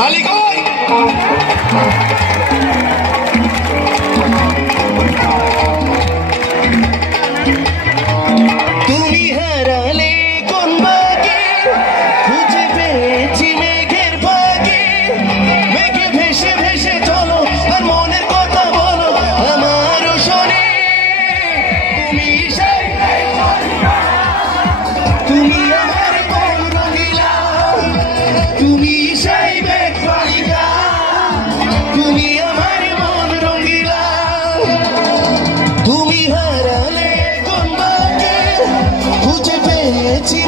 তালিকায় তুমি হারালে কোন বাগে খুঁজে পেয়েছি মেঘের ভাগে মেঘে ভেসে ভেসে চলো আর মনের কথা বলো আমারও শোনে তুমি সেই তুমি আমার মন রঙিলা তুমি সেই মেঘ বালিকা তুমি আমার মন রঙিলা তুমি হারালে কোন বাগে খুঁজে পেয়েছি